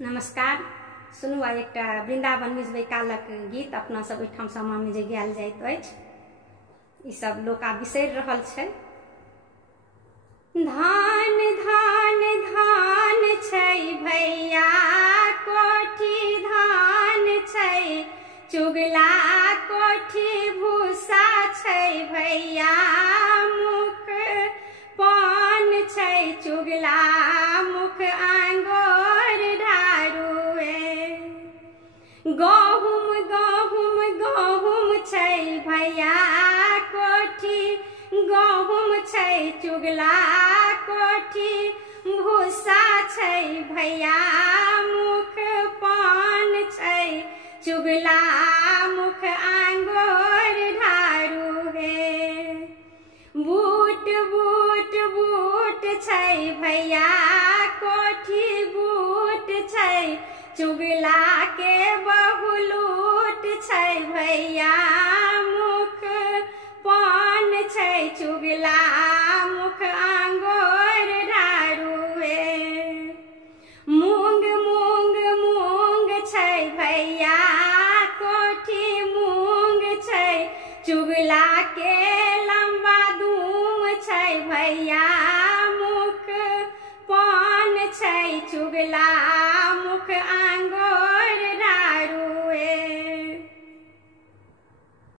नमस्कार। सुनू आ एक वृंदावन मिजबै कालक गीत अपना सब ओहिठाम समा में जे गायल जाइत अछि, ई सब लोक आब बिसरि रहल छै। धान धान धान छै भैया कोठी धान छै, चुगला कोठी भूसा छै भैया, मुख पान छै चुगला मुख आंगोर ढारुए। गहुम गहुम गहुम छै भैया कोठी, गहुम छै चुगला कोठी भूसा छै भैया, मुख पान छै चुगला मुख आंगोर ढारू हे। बूट बूट बूट छै भैया कोठी, बूट छै चुगला के बहुलूट छै भैया, मुख पान छै चुगला मुख आंगोर ढारुए। मूंग मूंग मूंग छै भैया कोठी, मूंग छै चुगला के लंबा धूम छै भैया, मुख पान छै चुगला मुख आंगोर